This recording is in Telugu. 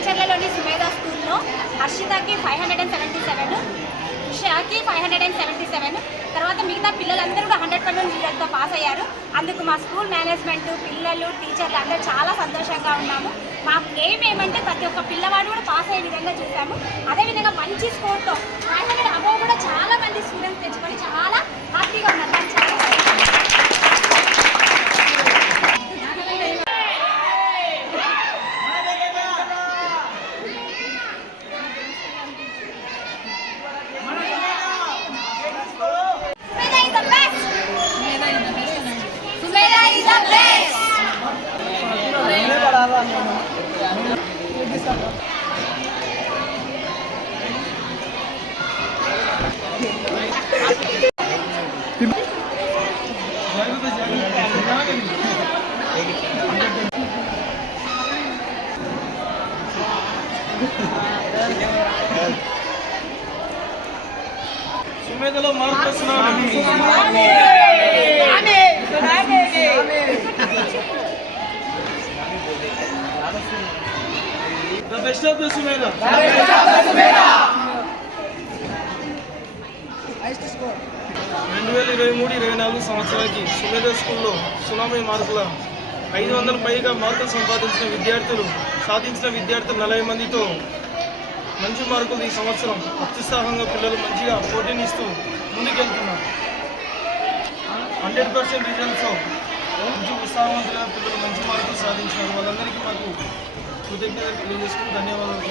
కంచర్లలోని సుమేధ స్కూల్లో హర్షితకి 577, షాకి 577, తర్వాత మిగతా పిల్లలందరూ కూడా 100% రిజల్ట్తో పాస్ అయ్యారు. అందుకు మా స్కూల్ మేనేజ్మెంట్, పిల్లలు, టీచర్లు అందరూ చాలా సంతోషంగా ఉన్నాము. మా ఎయిమ్ ఏమంటే ప్రతి ఒక్క పిల్లవాడు కూడా పాస్ అయ్యే విధంగా చూసాము. అదేవిధంగా మంచి స్కోర్తో 500 అబోవ్ కూడా చాలా మంది స్టూడెంట్స్ తెచ్చుకొని చాలా హ్యాపీగా ఉన్నారు. సుమేధలో మార్పు వస్తున్నాను. The best of the Sumedha. 2023-24 సంవత్సరానికి సుమేధ స్కూల్లో సునామీ మార్కుల 500 పైగా మార్కులు సాధించిన విద్యార్థులు 40 మందితో మంచి మార్కులు ఈ సంవత్సరం అత్యుత్సాహంగా పిల్లలు మంచిగా పోటీని ఇస్తూ ముందుకెళ్తున్నారు. 100% రిజల్ట్స్తో మంచి ఉత్సాహవంతులైన పిల్లలు మంచి మార్కులు సాధించారు. వాళ్ళందరికీ మాకు కృతజ్ఞతలు తెలియజేసుకుని ధన్యవాదాలు.